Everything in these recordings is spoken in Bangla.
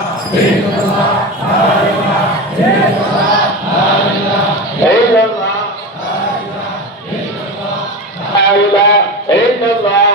لا إله إلا الله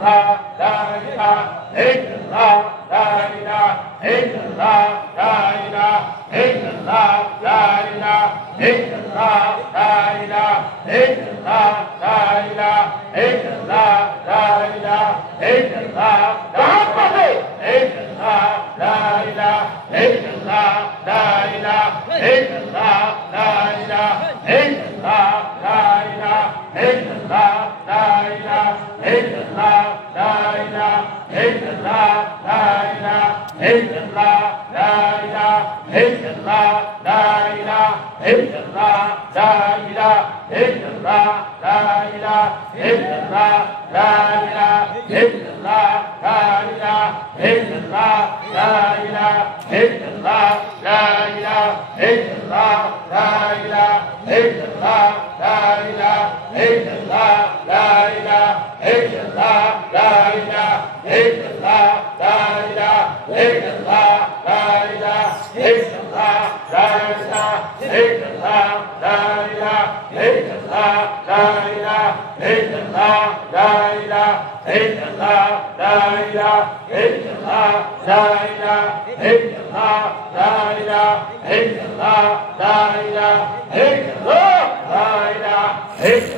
la la la la la la la la la la la Hey!